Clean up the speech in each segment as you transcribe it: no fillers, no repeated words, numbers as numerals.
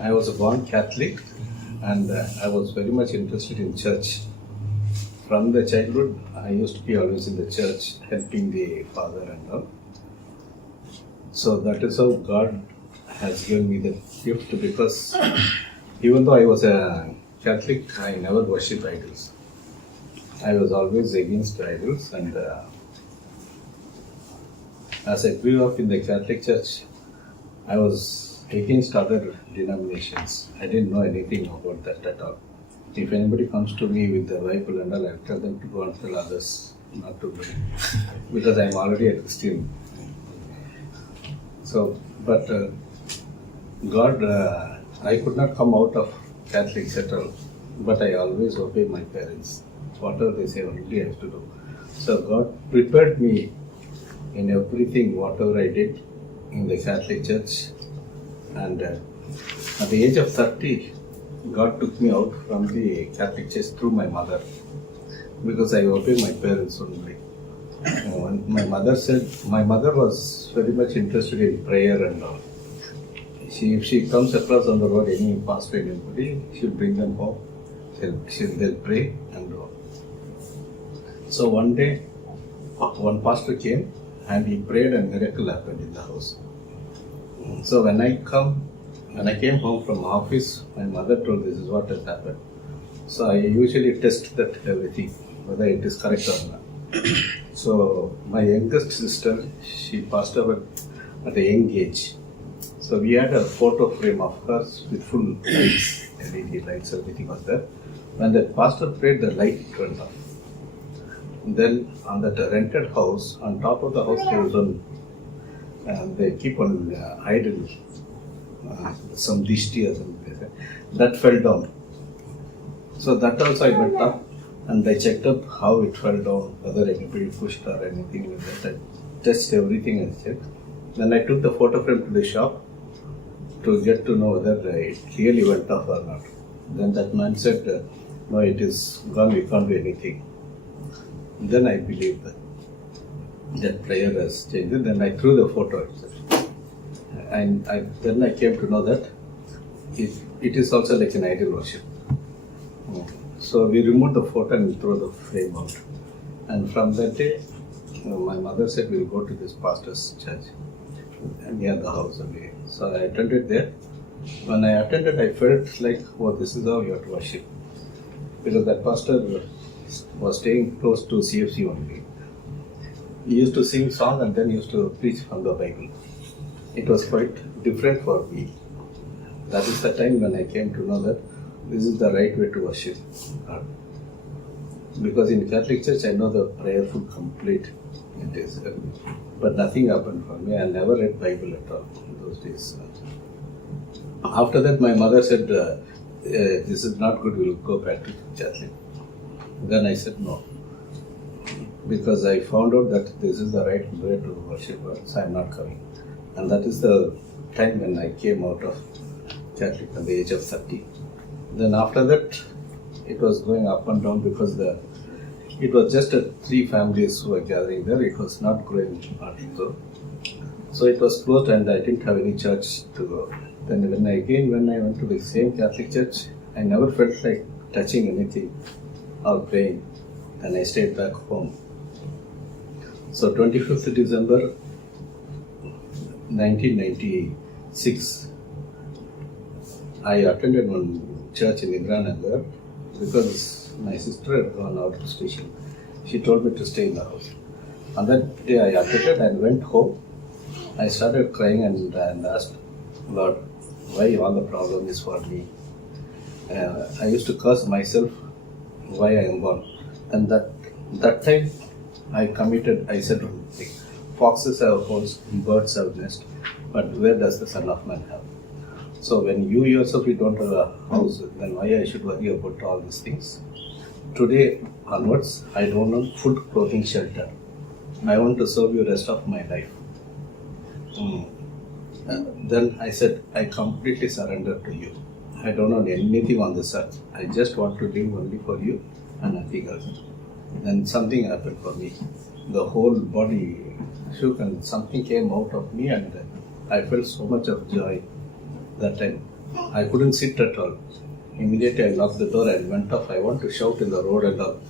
I was born Catholic, and I was very much interested in church. From the childhood, I used to be always in the church, helping the father and all. So that is how God has given me the gift, because even though I was a Catholic, I never worshipped idols. I was always against idols, and as I grew up in the Catholic Church, I was against other denominations. I didn't know anything about that at all. If anybody comes to me with the Bible and all, I tell them to go and tell others, not to me, because I'm already a Christian. So, but God, I could not come out of Catholics at all, but I always obey my parents. Whatever they say, only I have to do. So God prepared me in everything, whatever I did in the Catholic Church. And at the age of 30, God took me out from the Catholic Church through my mother, because I obey my parents only. And my mother said, my mother was very much interested in prayer and all. If she comes across on the road any pastor, anybody, she'll bring them home. They'll pray and all. So one day, one pastor came and he prayed and miracle happened in the house. So when I came home from office, my mother told this is what has happened. So I usually test that everything, whether it is correct or not. So my youngest sister, she passed away at a young age. So we had a photo frame of her with full lights, LED lights, everything was there. When the pastor prayed, the light went off. Then on that rented house, on top of the house there was one, they keep on idol, some dishti or something, that fell down. So that also I went up and I checked up how it fell down, whether anybody pushed or anything like that. I tested everything and checked. Then I took the photo frame to the shop to get to know whether it really went off or not. Then that man said, no, it is gone, we can't do anything. Then I believed that prayer has changed. Then I threw the photo itself. And then I came to know that it is also like an idol worship. So we removed the photo and threw the frame out. And from that day, my mother said, we'll go to this pastor's church near the house again. So I attended there. When I attended, I felt like, oh, this is how you have to worship. Because that pastor was staying close to CFC only. He used to sing song and then used to preach from the Bible. It was quite different for me. That is the time when I came to know that this is the right way to worship God. Because in Catholic Church, I know the prayerful complete it is. But nothing happened for me. I never read Bible at all in those days. After that, my mother said, this is not good, we'll go back to Catholic. Then I said no, because I found out that this is the right way to worship God, so I'm not coming. And that is the time when I came out of Catholic at the age of 30. Then after that, it was going up and down because it was just 3 families who were gathering there. It was not growing much. So it was closed and I didn't have any church to go. Then when I went to the same Catholic church, I never felt like touching anything or praying, and I stayed back home. So 25th December 1996, I attended one church in Indranagar because my sister had gone out of the station. She told me to stay in the house. On that day I attended and went home. I started crying and asked, Lord, why all the problem is for me? I used to curse myself why I am born. And that time I said, foxes have holes, birds have nest, but where does the Son of Man have? So when you yourself you don't have a house, then why I should worry about all these things? Today onwards, I don't want food, clothing, shelter. I want to serve you the rest of my life. Then I said, I completely surrender to you. I don't want anything on this earth. I just want to live only for you and nothing else. Then something happened for me. The whole body something came out of me, and I felt so much of joy that time. I couldn't sit at all. Immediately I locked the door and went off. I want to shout in the road and all.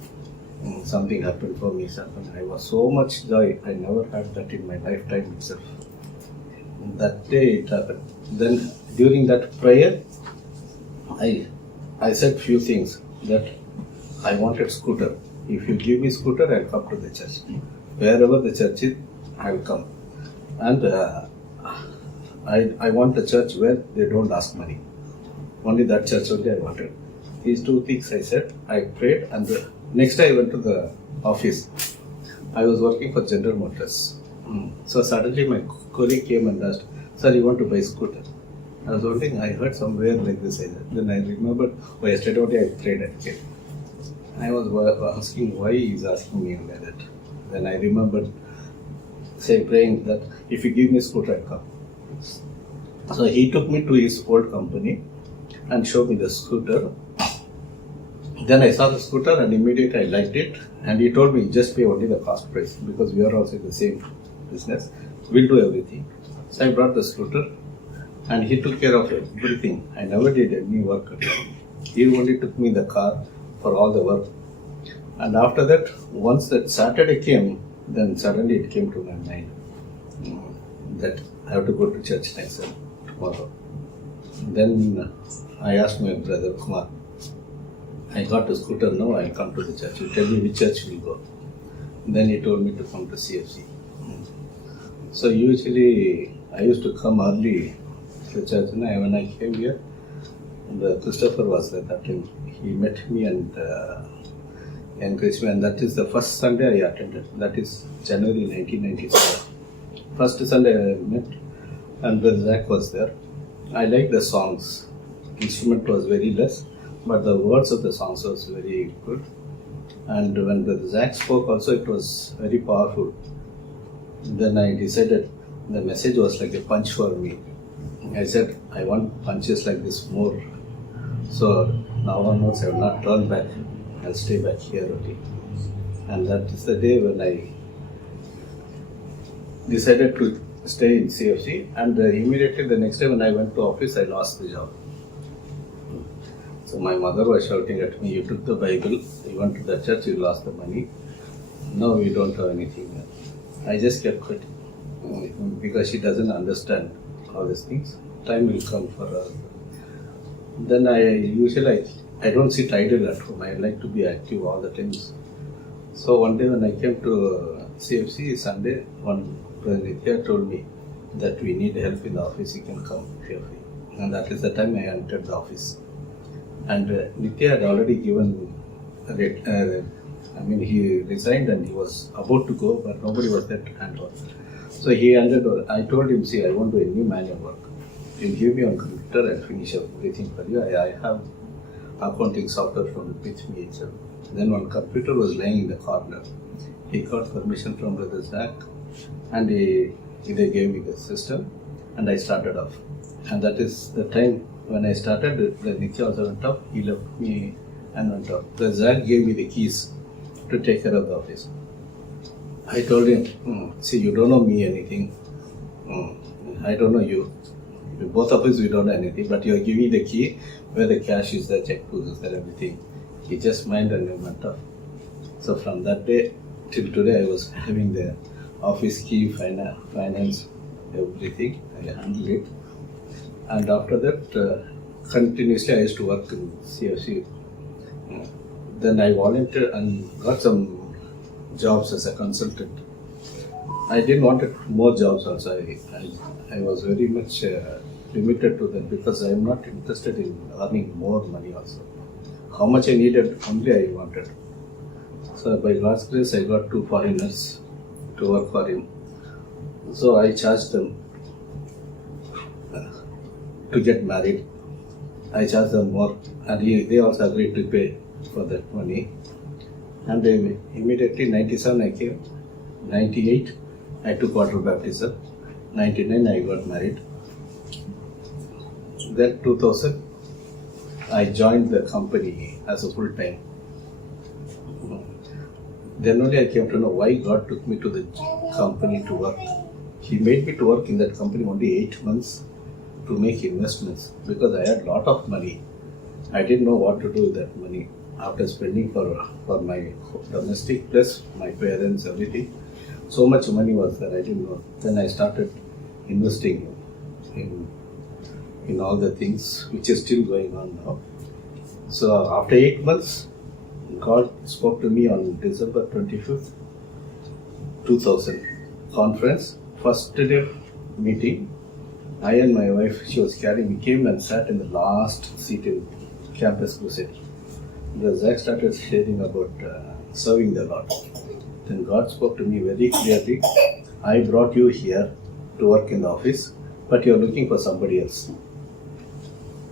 Something happened for me. I was so much joy. I never had that in my lifetime itself. That day it happened. Then during that prayer, I said few things that I wanted scooter. If you give me scooter, I'll come to the church. Wherever the church is, I'll come. And I want a church where they don't ask money. Only that church only I wanted. These two things I said. I prayed, and the next day I went to the office. I was working for General Motors. So suddenly my colleague came and asked, "Sir, you want to buy scooter?" I was wondering, I heard somewhere like this. Then I remembered, yesterday only I prayed and came. I was asking why he's asking me like that. Then I remembered praying that if you give me scooter, I'll come. So he took me to his old company and showed me the scooter. Then I saw the scooter and immediately I liked it. And he told me, just pay only the cost price because we are also in the same business. We'll do everything. So I brought the scooter and he took care of everything. I never did any work at all. He only took me the car for all the work. And after that, once that Saturday came, then suddenly it came to my mind that I have to go to church next tomorrow. Then I asked my brother Kumar, I got a scooter now, I'll come to the church. You tell me which church we'll go. Then he told me to come to CFC. So usually I used to come early to the church. And when I came here, the Christopher was there that time. He met me and encouraged me, and that is the first Sunday I attended. That is January 1997. First Sunday I met, and Brother Zach was there. I liked the songs. Instrument was very less, but the words of the songs was very good. And when Brother Zach spoke also, it was very powerful. Then I decided the message was like a punch for me. I said, I want punches like this more. So now onwards I will not turn back. I'll stay back here only. And that is the day when I decided to stay in CFC. And immediately the next day when I went to office, I lost the job. So my mother was shouting at me, you took the Bible, you went to the church, you lost the money. No, we don't have anything. I just kept quitting because she doesn't understand all these things. Time will come for her. Then I don't sit idle at home. I like to be active all the times. So one day when I came to CFC Sunday, one Brother Nitya told me that we need help in the office, you can come here. And that is the time I entered the office. And Nitya had already given he resigned and he was about to go, but nobody was there to hand over. So he ended. I told him, see, I won't do any manual work. You give me on computer and finish everything for you. I have accounting software with me itself. Then one computer was lying in the corner. He got permission from Brother Zach and they gave me the system and I started off. And that is the time when I started, the Nitya also went up, he left me and went up. The Zach gave me the keys to take care of the office. I told him, see, you don't know me anything. I don't know you. Both of us, we don't know anything, but you are giving the key where the cash is there, checkbook is there, everything. He just minded and he went off. So from that day till today, I was having the office key, finance, everything. I handled it. And after that, continuously I used to work in CFC. Then I volunteered and got some jobs as a consultant. I didn't want more jobs also. I was very much limited to that because I am not interested in earning more money also. How much I needed, only I wanted. So by God's grace, I got 2 foreigners to work for him. So I charged them to get married. I charged them more and they also agreed to pay for that money. And immediately 97 I came, 98 I took water baptism, 99 I got married. Then 2000 I joined the company as a full time. Then only I came to know why God took me to the company to work. He made me to work in that company only 8 months to make investments because I had lot of money. I didn't know what to do with that money after spending for my domestic plus my parents, everything. So much money was there, I didn't know. Then I started investing in all the things which is still going on now. So after 8 months, God spoke to me on December 25th, 2000 conference. First day meeting, I and my wife, she was carrying, we came and sat in the last seat in campus crusade. The Zach started sharing about serving the Lord. Then God spoke to me very clearly. I brought you here to work in the office, but you are looking for somebody else.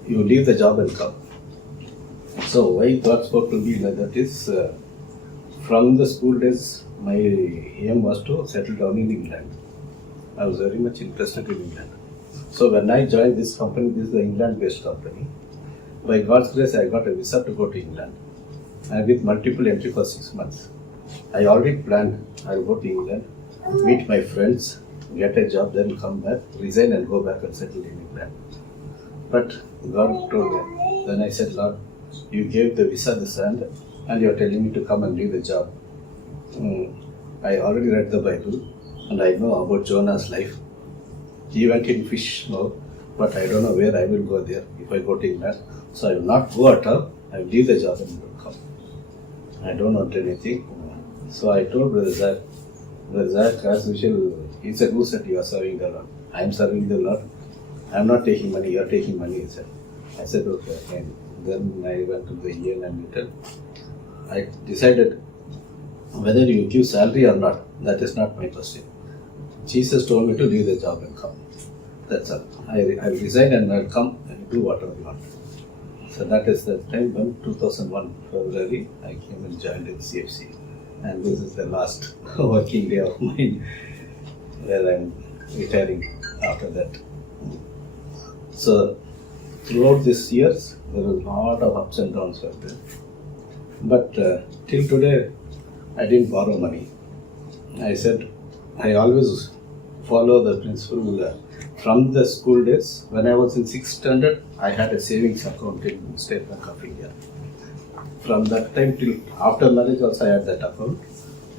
You leave the job and come. So why God spoke to me like that is, from the school days, my aim was to settle down in England. I was very much interested in England. So when I joined this company, this is the England-based company. By God's grace, I got a visa to go to England, and with multiple entry for 6 months. I already planned I'll go to England, meet my friends, get a job, then come back, resign and go back and settle in England. But God told me. Then I said, Lord, you gave the visa this hand, and you're telling me to come and leave the job. I already read the Bible, and I know about Jonah's life. He went in fish mouth, but I don't know where I will go there if I go to England. So I will not go at all. I will leave the job and will come. I don't want anything. So I told Brother Zach, as usual, he said, who said you are serving the Lord? I am serving the Lord. I am not taking money, you are taking money, he said. I said, okay, fine. Then I went to the EN and meeting. I decided whether you give salary or not, that is not my question. Jesus told me to leave the job and come. That's all. I will resign and I'll come and do whatever you want. So that is the time when 2001 February I came and joined in CFC, and this is the last working day of mine where I'm retiring after that. So throughout these years there was a lot of ups and downs were there, but till today I didn't borrow money. I said I always follow the principle. From the school days, when I was in 6th standard, I had a savings account in State Bank of India. From that time till after marriage also I had that account.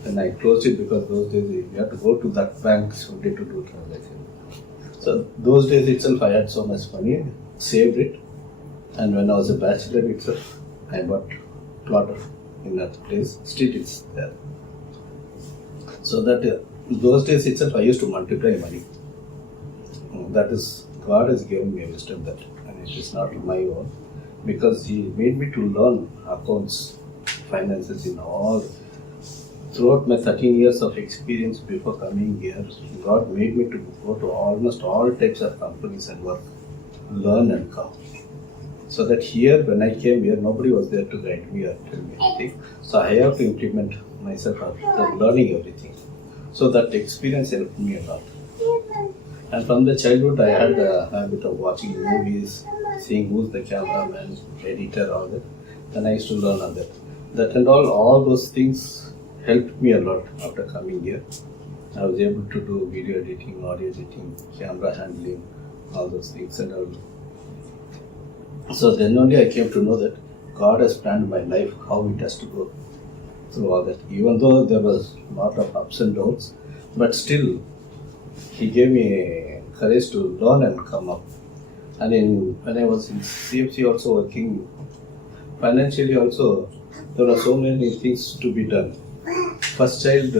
Then I closed it because those days you had to go to that bank only to do transaction. So those days itself I had so much money, saved it, and when I was a bachelor itself, I bought plot in that place. Still it's there. So that those days itself I used to multiply money. That is, God has given me a wisdom that, and it is not my own, because He made me to learn accounts, finances in all. Throughout my 13 years of experience before coming here, God made me to go to almost all types of companies and work, learn and come. So that here, when I came here, nobody was there to guide me or tell me anything. So I have to implement myself after learning everything. So that experience helped me a lot. And from the childhood, I had a habit of watching movies, seeing who's the cameraman, editor, all that. Then I used to learn on that. That and all those things helped me a lot after coming here. I was able to do video editing, audio editing, camera handling, all those things and all. So then only I came to know that God has planned my life, how it has to go through all that. Even though there was a lot of ups and downs, but still, He gave me courage to learn and come up. And when I was in CFC also working, financially also, there were so many things to be done. First child,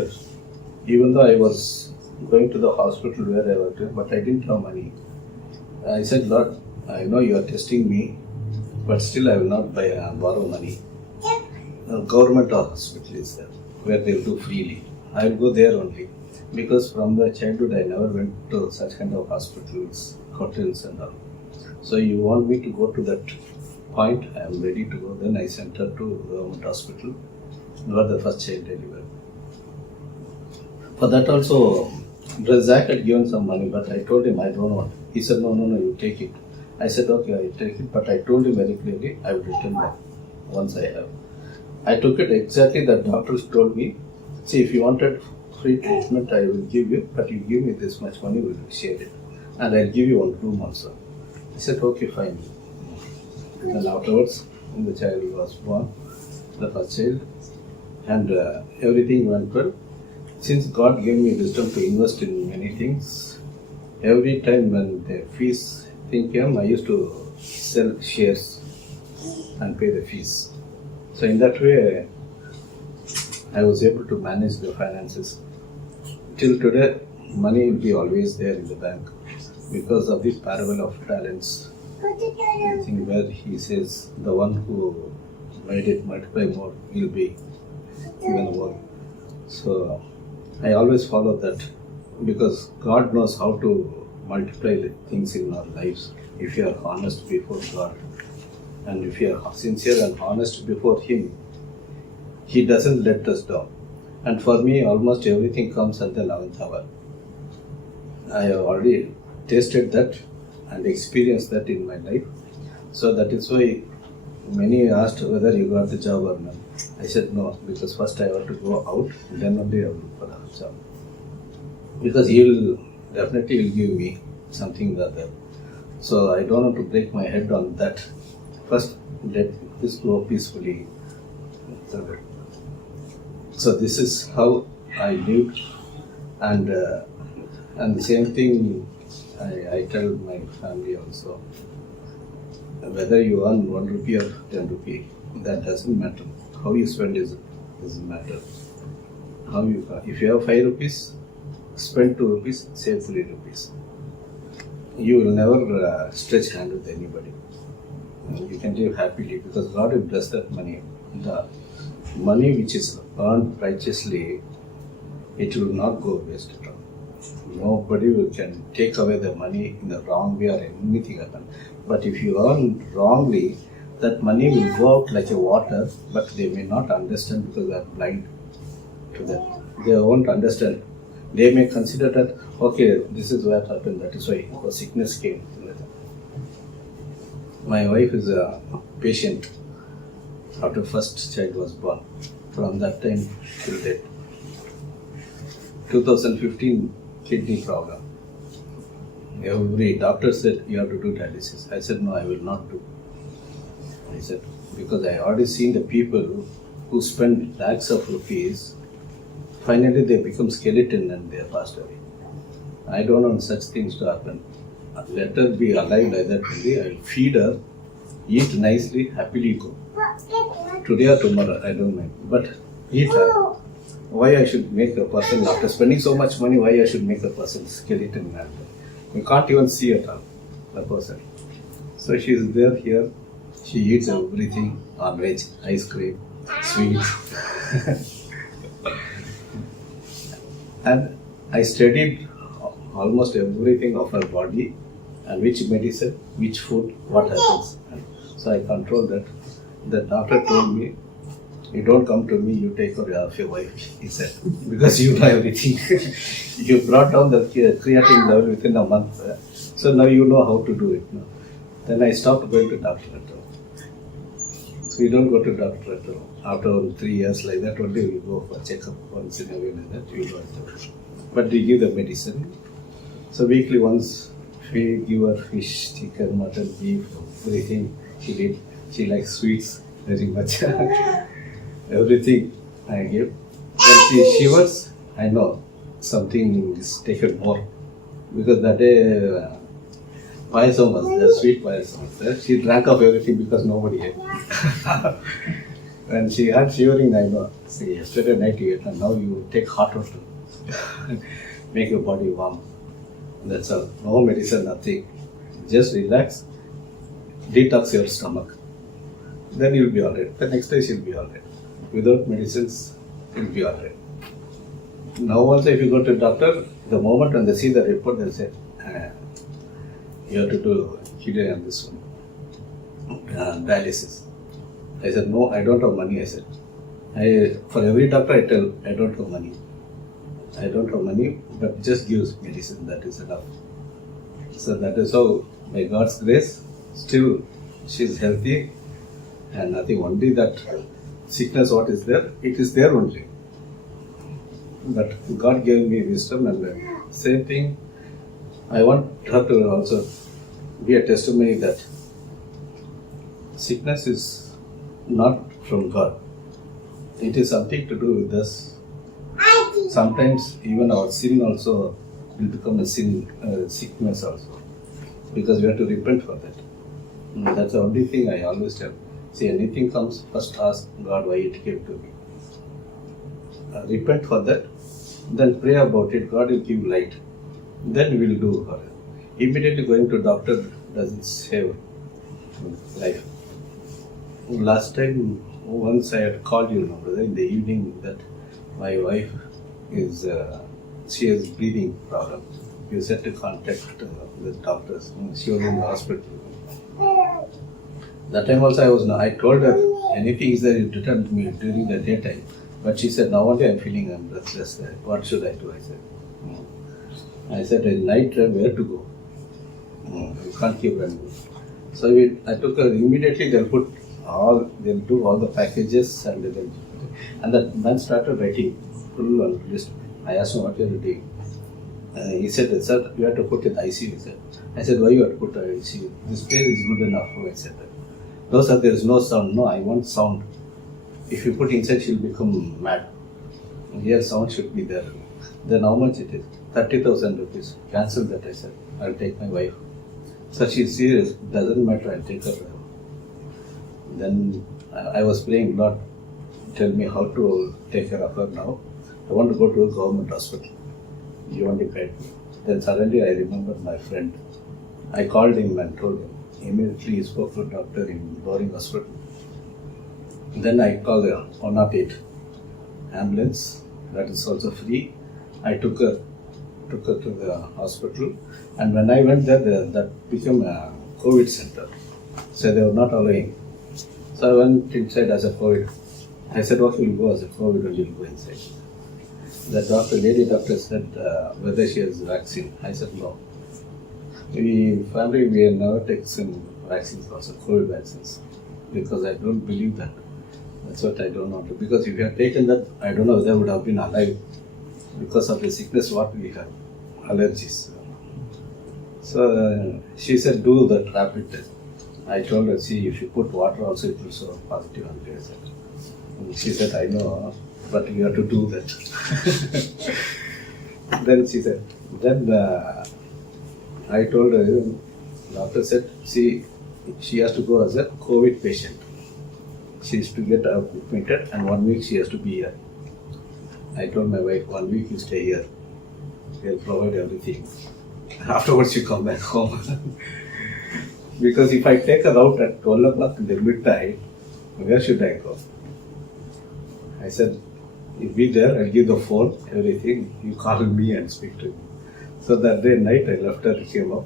even though I was going to the hospital where I worked, but I didn't have money. I said, Lord, I know you are testing me, but still I will not borrow money. Government hospital is there, where they will do freely. I will go there only. Because from the childhood I never went to such kind of hospitals, hotels and all. So you want me to go to that point, I am ready to go. Then I sent her to government hospital, where the first child delivered. For that also, Brother Zach had given some money, but I told him I don't want. He said, no, you take it. I said, okay, I take it, but I told him very clearly, I will return back once I have. I took it exactly, the doctors told me, see, if you wanted free treatment, I will give you, but you give me this much money, we will share it. And I'll give you one room also. I said, okay, fine. Then afterwards, the child was born, the first child, and everything went well. Since God gave me wisdom to invest in many things, every time when the fees thing came, I used to sell shares and pay the fees. So in that way, I was able to manage the finances. Till today, money will be always there in the bank because of this parable of talents. I think where he says the one who made it multiply more will be given more. So I always follow that because God knows how to multiply the things in our lives if you are honest before God. And if you are sincere and honest before Him, He doesn't let us down. And for me, almost everything comes at the 11th hour. I have already tasted that and experienced that in my life. So that is why many asked whether you got the job or not. I said no, because first I have to go out, then only I will look for a job. Because He will definitely give me something or other. So I don't want to break my head on that. First, let this go peacefully. So this is how I lived, and the same thing I tell my family also. Whether you earn 1 rupee or 10 rupee, that doesn't matter. How you spend doesn't matter. If you have 5 rupees, spend 2 rupees, save 3 rupees. You will never stretch hand with anybody. You can live happily because God will bless that money. The money which is earned righteously, it will not go waste at all. Nobody can take away the money in the wrong way or anything happen. But if you earn wrongly, that money will go out like a water, but they may not understand because they are blind to that. They won't understand. They may consider that, okay, this is what happened, that is why the sickness came. My wife is a patient after first child was born. From that time till date. 2015 kidney problem. Every doctor said you have to do dialysis. I said no, I will not do. I said because I already seen the people who spend lakhs of rupees. Finally, they become skeleton and they are passed away. I don't want such things to happen. Let her be alive like that only. I will feed her, eat nicely, happily go. Today or tomorrow, I don't mind. But eat her. Why I should make a person, after spending so much money, why I should make a person skeleton? You can't even see at all, the person. So she is there here. She eats everything, non-veg, ice cream, sweets. And I studied almost everything of her body and which medicine, which food, what happens. So I control that. The doctor told me, you don't come to me, you take care of your wife, he said, because you know everything. You brought down the creatine level within a month. So now you know how to do it. No? Then I stopped going to doctor at all. So we don't go to doctor at all. After 3 years like that, only we go for checkup once in a while like that, we go at all. But we give the medicine. So weekly once we give her fish, chicken, mutton, beef, everything she did. She likes sweets very much. Everything I give. When she shivers, I know something is taken more. Because that day, payasam was there, sweet payasam was there. She drank up everything because nobody ate. When she had shivering, I know. See, yesterday night you ate and now you take hot water. Make your body warm. That's all. No medicine, nothing. Just relax. Detox your stomach. Then you'll be alright. The next day she'll be alright. Without medicines, you'll be alright. Now also if you go to doctor, the moment when they see the report, they'll say, you have to do kidney and this one, dialysis. I said, no, I don't have money. I said, for every doctor I tell, I don't have money. I don't have money, but just gives medicine, that is enough. So that is how, by God's grace, still she is healthy and nothing, only that sickness what is there, it is there only. But God gave me wisdom and same thing, I want her to also be a testimony that sickness is not from God. It is something to do with us. Sometimes even our sin also will become a sickness also, because we have to repent for that. That's the only thing I always tell. See, anything comes, first ask God why it came to me. Repent for that, then pray about it. God will give light. Then we will do for it. Immediately going to doctor doesn't save life. Last time, once I had called you, brother, in the evening that my wife is, she has breathing problem. You said to contact the doctors. She was in the hospital. That time also I told her, anything is there, you tell me during the daytime. But she said, now only I'm feeling I'm breathless. What should I do? I said, at night, where to go? You can't keep running. So I took her immediately. They'll do all the packages, and that man started writing full on list. I asked him, what are you doing? He said, sir, you have to put in ICU. I said, why you have to put ICU? This place is good enough. I said, no, sir, there is no sound. No, I want sound. If you put inside, she'll become mad. Here, sound should be there. Then how much it is? 30,000 rupees. Cancel that, I said. I'll take my wife. So she's serious. Doesn't matter, I'll take her. Then I was praying, Lord, tell me how to take care of her now. I want to go to a government hospital. You want to guide me. Then suddenly I remembered my friend. I called him and told him. Immediately he spoke to a doctor in Boring Hospital. Then I called the 108 ambulance. That is also free. I took her to the hospital. And when I went there, that became a COVID center. So they were not allowing. So I went inside as a COVID. I said, okay, we'll go as a COVID and you'll go inside. The lady doctor said whether she has vaccine. I said, no. We have never taken vaccines also, COVID vaccines, because I don't believe that. That's what I don't want to. Because if you had taken that, I don't know whether I would have been alive because of the sickness what we have, allergies. So she said, do that rapid test. I told her, see, if you put water also, it will show positive. And she said, I know, but you have to do that. Then she said, I told her, doctor said, see, she has to go as a COVID patient. She has to get admitted and 1 week she has to be here. I told my wife, 1 week you stay here. They'll provide everything. Afterwards you come back home. Because if I take her out at 12 o'clock in the midnight, where should I go? I said, you be there, I'll give the phone, everything. You call me and speak to me. So that day night I left her, came up.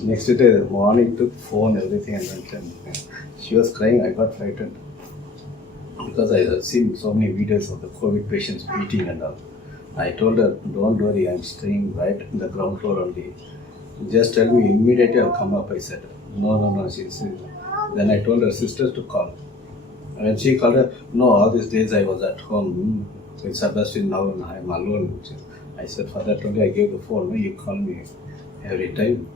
Next day morning took phone, everything and went and she was crying. I got frightened because I have seen so many videos of the COVID patients beating and all. I told her, don't worry, I'm staying right in the ground floor only. Just tell me immediately I'll come up. I said, no, she said. Then I told her sisters to call. When she called her, no, all these days I was at home with Sebastian, now I'm alone. I said, for that only I gave the phone. You call me every time,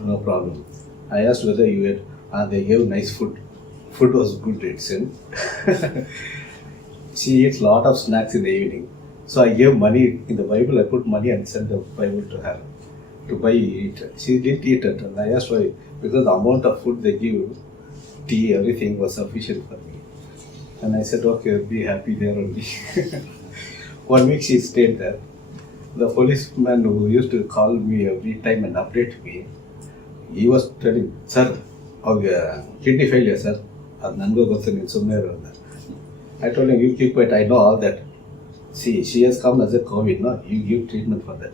no problem. I asked whether you had, they gave nice food. Food was good, it's in. She eats a lot of snacks in the evening. So I gave money in the Bible, I put money and sent the Bible to her to buy it. She didn't eat it. And I asked why, because the amount of food they give, tea, everything was sufficient for me. And I said, okay, be happy there only. 1 week she stayed there. The policeman who used to call me every time and update me, he was telling, sir, kidney failure, sir. I told him, you keep quiet, I know all that. See, she has come as a COVID, no? You give treatment for that.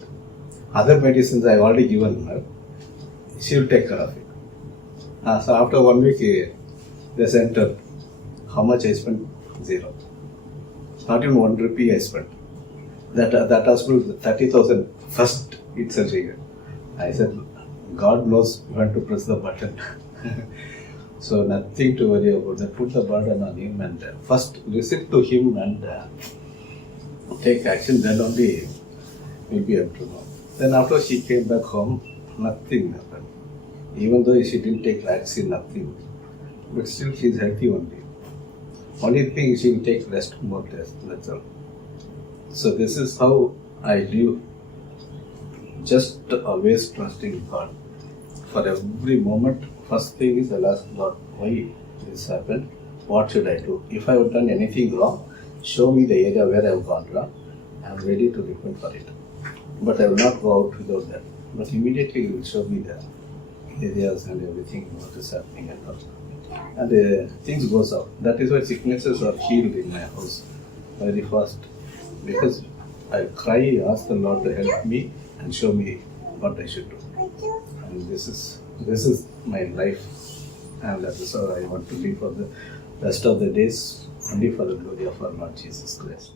Other medicines I have already given her. She will take care of it. So after 1 week, they sent her. How much I spent? 0. Not even 1 rupee I spent. That hospital, 30,000 first itself. I said, God knows when to press the button. So nothing to worry about that. Put the burden on him and first listen to him and take action. Then only we'll be able to know. Then after she came back home, nothing happened. Even though she didn't take vaccine, nothing, but still she's healthy only. Only thing she'll take rest more test, that's all. So this is how I live, just always trusting God. For every moment, first thing is I'll ask God, why this happened? What should I do? If I have done anything wrong, show me the area where I have gone wrong. I am ready to repent for it. But I will not go out without that. But immediately He will show me the areas and everything, what is happening and all. And things goes out. That is why sicknesses are healed in my house very fast. Because I cry, ask the Lord to help me and show me what I should do. And this is my life, and that is how I want to live for the rest of the days, only for the glory of our Lord Jesus Christ.